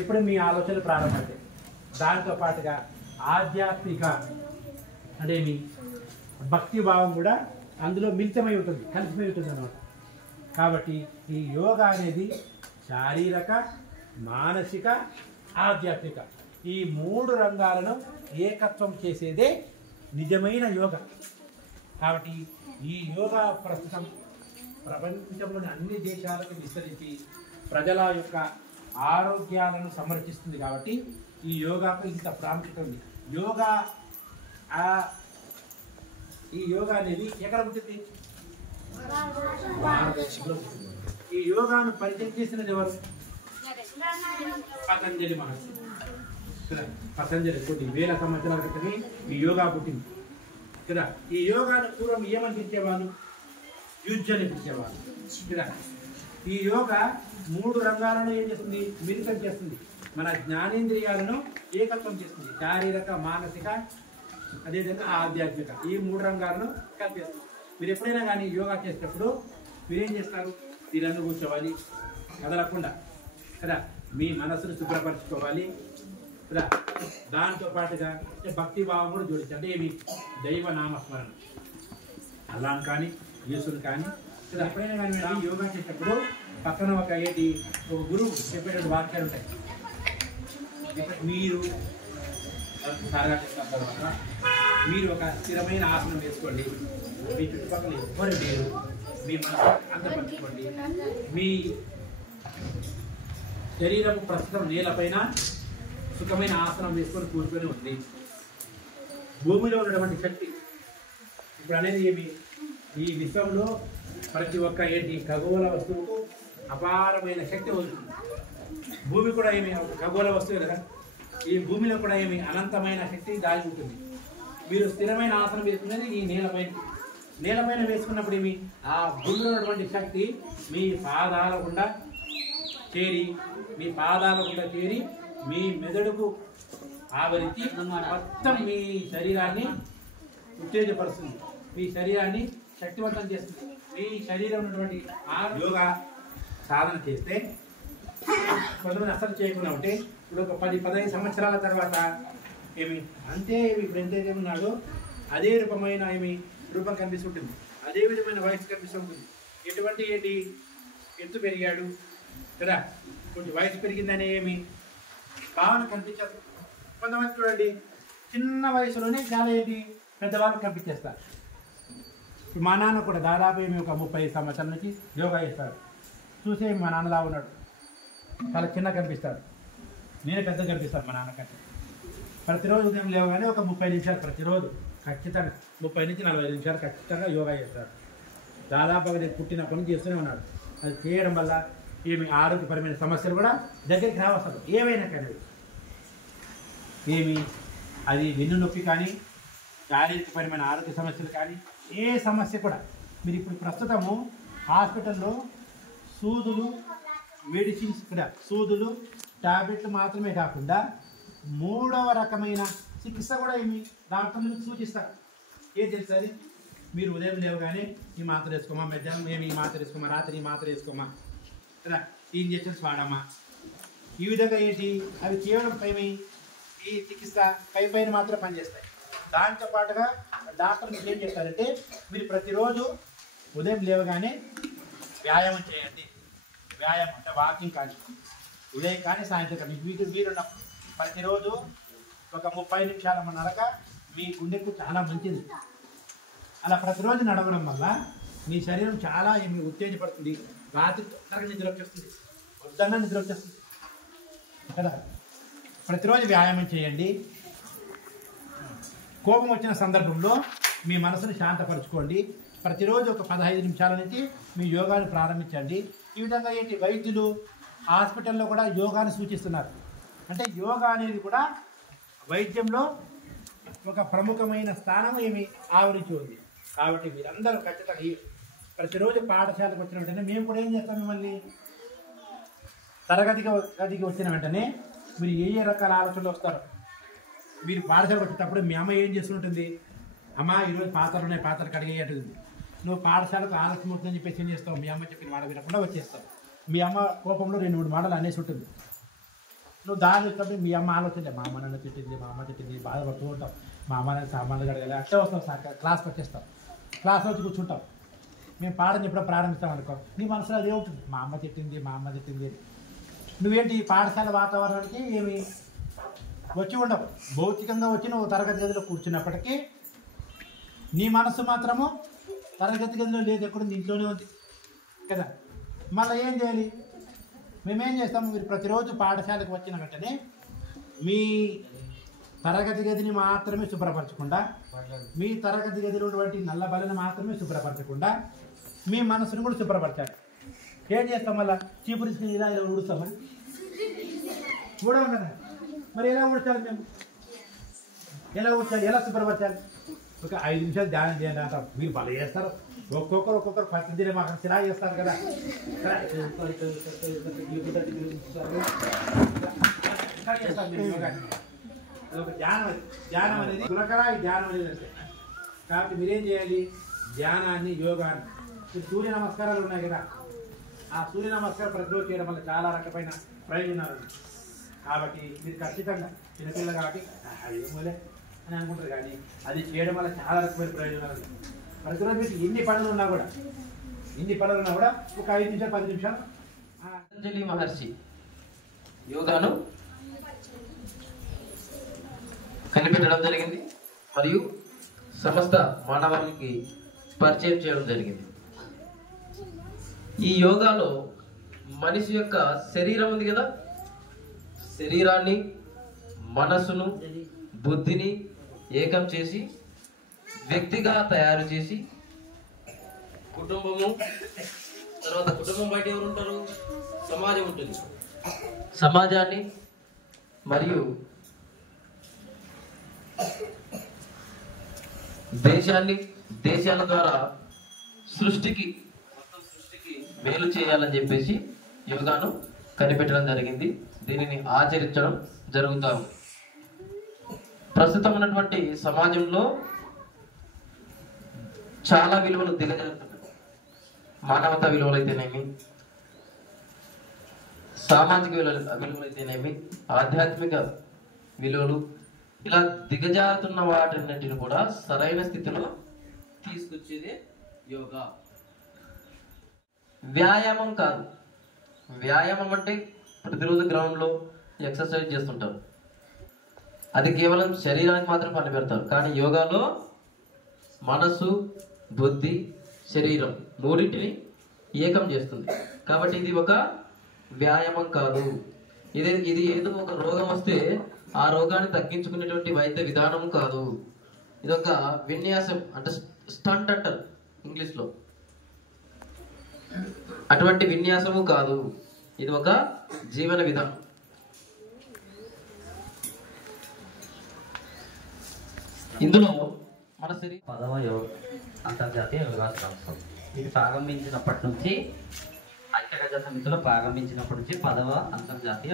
ఇప్పుడు మీ ఆలోచనలు ప్రారంభమవుతాయి. దాంతో పాటుగా ఆధ్యాత్మిక అంటే మీ భక్తి భావం కూడా అందులో మిళితమై ఉంటుంది, కలిసిపోయి ఉంటుంది అన్నమాట. కాబట్టి ఈ యోగా అనేది శారీరక, మానసిక, ఆధ్యాత్మిక ఈ 3 రంగాలను ఏకత్వం చేసేదే నిజమైన యోగా. కాబట్టి ఈ యోగా ప్రస్తుతం ప్రపంచంలోని అన్ని దేశాలకు విస్తరించి ప్రజల యొక్క ఆరోగ్యాలను సంరక్షిస్తుంది. కాబట్టి ఈ యోగాకు ఇంత ప్రాముఖ్యత ఉంది. ఈ యోగా అనేది ఎక్కడ ఉంటుంది? భారతదేశంలో. ఈ యోగాను పరిచయం చేసినది ఎవరు? పతంజలి మహర్షి. పతంజలి కొన్ని వేల సంవత్సరాల క్రితమే ఈ యోగా పుట్టింది కదా. ఈ యోగాను పూర్వం ఏమని పిలిచేవాళ్ళు? యుజ్ అని పిలిచేవాళ్ళు కదా. ఈ యోగా 3 రంగాలను ఏం చేస్తుంది? మిళితం చేస్తుంది. మన జ్ఞానేంద్రియాలను ఏకత్వం చేస్తుంది. శారీరక, మానసిక, అదేవిధంగా ఆధ్యాత్మిక ఈ 3 రంగాలను కలిపేస్తుంది. మీరు ఎప్పుడైనా కానీ యోగా చేసేటప్పుడు మీరేం చేస్తారు? తీరన్ను కూర్చోవాలి, కదలకుండా కదా. మీ మనసును శుభ్రపరచుకోవాలి కదా. దాంతో పాటుగా భక్తి భావం కూడా జోడించాలి. అంటే ఏమి? దైవ నామస్మరణ, అల్లాను కానీ యేసుని కానీ కదా. ఎప్పుడైనా కానీ మీరు యోగా చేసేటప్పుడు పక్కన ఒక గురువు చెప్పేటువంటి వాక్యాలు ఉంటాయి. మీరు సారగా చేసిన తర్వాత మీరు ఒక స్థిరమైన ఆసనం వేసుకోండి. మీ చుట్టుపక్కల ఎవరు లేరు, మీ మనసు అందపరచుకోండి. మీ శరీరం ప్రస్తుతం నేలపైన సుఖమైన ఆసనం వేసుకొని కూర్చొని ఉంది. భూమిలో ఉన్నటువంటి శక్తి ఇప్పుడు అనేది ఏమి? ఈ విశ్వంలో ప్రతి ఒక్క ఖగోళ వస్తువుకు అపారమైన శక్తి ఉంటుంది. భూమి కూడా ఏమి ఖగోళ వస్తువు కదా. ఈ భూమిలో కూడా ఏమి అనంతమైన శక్తి దాగి ఉంటుంది. మీరు స్థిరమైన ఆసనం వేసుకునేది ఈ నేలపైన వేసుకున్నప్పుడు ఏమి? ఆ భూమిలో ఉన్నటువంటి శక్తి మీ పాదాల గుండా చేరి మీ మెదడుకు ఆవరించి మొత్తం మీ శరీరాన్ని ఉత్తేజపరుస్తుంది, మీ శరీరాన్ని శక్తివంతం చేస్తుంది. మీ శరీరం ఉన్నటువంటి యోగా సాధన చేస్తే కొంతమంది అసలు చేయకుండా ఉంటే ఇప్పుడు ఒక 10-15 సంవత్సరాల తర్వాత ఏమి అంతే ఇప్పుడు ఎంతైతే ఉన్నాడో అదే రూపమైన రూపం కనిపిస్తుంటుంది, అదే విధమైన వయసు కనిపిస్తుంటుంది. ఎటువంటి ఎత్తు పెరిగాడు కదా, కొంచెం వయసు పెరిగిందనే భావన కనిపించదు. కొంతమంది చూడండి చిన్న వయసులోనే చాలా పెద్దవాళ్ళు కనిపించేస్తారు. మా నాన్న కూడా దాదాపు ఒక 30 సంవత్సరాల నుంచి యోగా చేస్తాడు. చూసే మా నాన్నలా ఉన్నాడు, చాలా చిన్న కనిపిస్తాడు. నేను పెద్ద కనిపిస్తాను మా నాన్నకంటే. ప్రతిరోజు ఉదయం లేవగానే ఒక 30 నిమిషాలు ప్రతిరోజు ఖచ్చితంగా 30 నుంచి 40 నిమిషాలు ఖచ్చితంగా యోగా చేస్తాడు. దాదాపుగా నేను పుట్టినప్పటి నుంచి చేస్తూనే ఉన్నాడు. అది చేయడం వల్ల ఆరోగ్యపరమైన సమస్యలు కూడా దగ్గరికి రావస్తారు. ఏవైనా కానీ అది వెన్ను నొప్పి కానీ శారీరకపరమైన ఆరోగ్య సమస్యలు కానీ ఏ సమస్య కూడా మీరు ఇప్పుడు ప్రస్తుతము హాస్పిటల్లో సూదులు, మెడిసిన్స్ కూడా సూదులు, టాబ్లెట్లు మాత్రమే కాకుండా 3వ రకమైన చికిత్స కూడా డాక్టర్లు సూచిస్తారు. ఏం తెలుస్తుంది? మీరు ఉదయం లేవగానే ఈ మాత్ర వేసుకోమా, మధ్యాహ్నం ఈ మాత్ర వేసుకోమా, రాత్రి ఈ మాత్ర వేసుకోమా కదా, ఈ ఇంజెక్షన్స్ వాడమ్మా. ఈ విధంగా అవి కేవలం ఈ చికిత్స పైన మాత్రం పనిచేస్తాయి. దాంతో పాటుగా డాక్టర్ మీకు ఏం చెప్తారంటే మీరు ప్రతిరోజు ఉదయం లేవగానే వ్యాయామం చేయండి. వ్యాయామం అంటే వాకింగ్ కానీ ఉదయం కానీ సాయంత్రం కానీ వీరున్నప్పుడు ప్రతిరోజు ఒక 30 నిమిషాల నడక మీ గుండెకు చాలా మంచిది. అలా ప్రతిరోజు నడవడం వల్ల మీ శరీరం చాలా ఉత్తేజపడుతుంది. రాత్రి తొందరగా నిద్ర వచ్చేస్తుంది, పొద్దున్న నిద్ర వచ్చేస్తుంది కదా. ప్రతిరోజు వ్యాయామం చేయండి. కోపం వచ్చిన సందర్భంలో మీ మనసును శాంతపరచుకోండి. ప్రతిరోజు ఒక 15 నిమిషాల నుంచి మీ యోగాను ప్రారంభించండి. ఈ విధంగా వైద్యులు హాస్పిటల్లో కూడా యోగాను సూచిస్తున్నారు. అంటే యోగా అనేది కూడా వైద్యంలో ఒక ప్రముఖమైన స్థానం ఆవరించి ఉంది. కాబట్టి మీరందరూ ఖచ్చితంగా ప్రతిరోజు పాఠశాలకు వచ్చిన వెంటనే మేము కూడా ఏం చేస్తాం, మిమ్మల్ని గదికి వచ్చిన వెంటనే మీరు ఏ రకాల ఆలోచనలు వస్తారు. మీరు పాఠశాలకు వచ్చేటప్పుడు మీ అమ్మ ఏం చేస్తుంటుంది? అమ్మ ఈరోజు పాత్రలు ఉన్నాయి, పాత్రలు కడిగేయటుంది. నువ్వు పాఠశాలకు ఆలస్యం అవుతుందని చెప్పేసి ఏం చేస్తావు? మీ అమ్మ చెప్పిన మాట వినకుండా వచ్చేస్తావు. మీ అమ్మ కోపంలో 2-3 మాటలు అనేసి ఉంటుంది నువ్వు దాని ఇష్టపడి మీ అమ్మ ఆలోచించే మా అమ్మ నన్ను తిట్టింది, మా అమ్మ తిట్టింది, బాధపడుతూ ఉంటావు. మా అమ్మ నన్ను సామాన్లు కడగాలి అట్లే వస్తావు సార్. క్లాస్కి వచ్చేస్తావు, క్లాస్లో వచ్చి కూర్చుంటావు. మేము పాఠం చెప్పడం ప్రారంభిస్తాం అనుకో, నీ మనసులో అదే ఉంటుంది, మా అమ్మ తిట్టింది, మా అమ్మ తిట్టింది. నువ్వేంటి పాఠశాల వాతావరణానికి ఏమి వచ్చి ఉండవు. భౌతికంగా వచ్చి నువ్వు తరగతి గదిలో కూర్చున్నప్పటికీ నీ మనసు మాత్రము తరగతి గదిలో లేదు, ఎక్కడుంది, ఇంట్లోనే ఉంది కదా. మళ్ళీ ఏం చేయాలి? మేమేం చేస్తాము, మీరు ప్రతిరోజు పాఠశాలకు వచ్చిన వెంటనే మీ తరగతి గదిని మాత్రమే శుభ్రపరచకుండా, మీ తరగతి గదిలో ఉన్నటువంటి నల్ల బలని మాత్రమే శుభ్రపరచకుండా మీ మనసును కూడా శుభ్రపరచాలి. ఏం చేస్తాం? మళ్ళీ చీపురిసుకుని ఇలా ఇలా ఊడుస్తామా? ఊడవు కదా. మరి ఎలా ఊడ్చాలి? మేము ఎలా ఊడ్చాలి, ఎలా శుభ్రపరచాలి? ఒక 5 నిమిషాలు ధ్యానం చేయండి అంటారు. మీరు బల చేస్తారు, ఒక్కొక్కరు ప్రతిదిన మాకు సిరా చేస్తారు కదా. అదొక ధ్యానం. ధ్యానం అనేది గుణకర, ఈ ధ్యానం అనేది అంటే. కాబట్టి మీరేం చేయాలి? ధ్యానాన్ని, యోగాన్ని. సూర్య నమస్కారాలు ఉన్నాయి కదా, ఆ సూర్య నమస్కారం ప్రతిరోజు చేయడం వల్ల చాలా రకమైన ప్రయోజనాలు ఉన్నాయి. కాబట్టి మీరు ఖచ్చితంగా చిన్నపిల్ల కాబట్టి ఏమోలే అని అనుకుంటారు, కానీ అది చేయడం వల్ల చాలా రకమైన ప్రయోజనాలు ఉన్నాయి. ప్రతిరోజు మీకు ఎన్ని పనులు ఉన్నా కూడా ఒక 5 నిమిషాలు 10 నిమిషాలు. పతంజలి మహర్షి యోగాను కనిపెట్టడం జరిగింది మరియు సమస్త మానవాళికి పరిచయం చేయడం జరిగింది. ఈ యోగాలో మనిషి యొక్క శరీరం ఉంది కదా, శరీరాన్ని, మనసును, బుద్ధిని ఏకం చేసి వ్యక్తిగా తయారు చేసి కుటుంబము, తర్వాత కుటుంబం బయట ఎవరు ఉంటారు? సమాజం ఉంటుంది. సమాజాన్ని మరియు దేశాల ద్వారా సృష్టికి మేలు చేయాలని చెప్పేసి యోగాను కనిపెట్టడం జరిగింది. దీనిని ఆచరించడం జరుగుతాము. ప్రస్తుతం ఉన్నటువంటి సమాజంలో చాలా విలువలు దిగజారుతున్నాయి. మానవతా విలువలైతేనేమి, సామాజిక విలువలైతేనేమి, ఆధ్యాత్మిక విలువలు, ఇలా దిగజారుతున్న వాటిన్నింటిని కూడా సరైన స్థితిలో తీసుకొచ్చేదే యోగా. వ్యాయామం కాదు. వ్యాయామం అంటే ప్రతిరోజు గ్రౌండ్లో ఎక్సర్సైజ్ చేస్తుంటారు, అది కేవలం శరీరానికి మాత్రం పని పెడతారు. కానీ యోగాలో మనసు, బుద్ధి, శరీరం మూడింటిని ఏకం చేస్తుంది. కాబట్టి ఇది ఒక వ్యాయామం కాదు. ఇది ఏదో ఒక రోగం వస్తే ఆ రోగాన్ని తగ్గించుకునేటువంటి వైద్య విధానం కాదు. ఇది ఒక విన్యాసం, అంటే స్టంట్ అంటారు ఇంగ్లీష్లో. అటువంటి విన్యాసము కాదు, ఇది ఒక జీవన విధానం. ఇందులో మన శరీరం 10వ అంతర్జాతీయ యోగా దినోత్సవం ఇది ప్రారంభించినప్పటి నుంచి, ఐక్యరాజ్య సమితిలో ప్రారంభించినప్పటి నుంచి 10వ అంతర్జాతీయ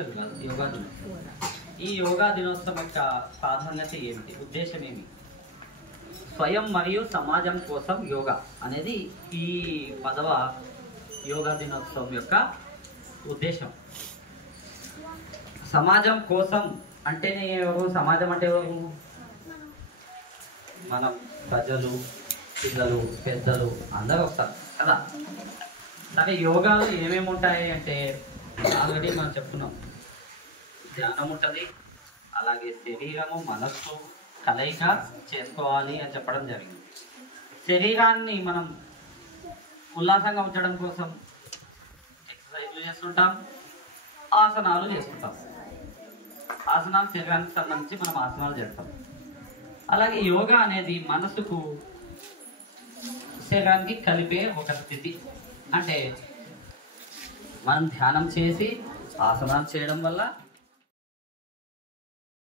యోగా దినోత్సవం. ఈ యోగా దినోత్సవం యొక్క ప్రాధాన్యత ఏమిటి, ఉద్దేశం ఏమి? స్వయం మరియు సమాజం కోసం యోగా అనేది ఈ 10వ యోగా దినోత్సవం యొక్క ఉద్దేశం. సమాజం కోసం అంటేనే ఎవరు? సమాజం అంటే ఎవరు? మనం, ప్రజలు, పిల్లలు, పెద్దలు అందరూ వస్తారు కదా. సరే, యోగాలు ఏమేమి ఉంటాయి అంటే ఆల్రెడీ మనం చెప్పుకున్నాం. ధ్యానం ఉంటుంది, అలాగే శరీరము, మనస్సు కలయిక చేసుకోవాలి అని చెప్పడం జరిగింది. శరీరాన్ని మనం ఉల్లాసంగా ఉంచడం కోసం ఎక్సర్సైజ్లు చేస్తుంటాం, ఆసనాలు చేస్తుంటాం. ఆసనాలు శరీరానికి సంబంధించి మనం ఆసనాలు చేస్తాం. అలాగే యోగా అనేది మనసుకు, శరీరానికి కలిపే ఒక స్థితి. అంటే మనం ధ్యానం చేసి ఆసనాలు చేయడం వల్ల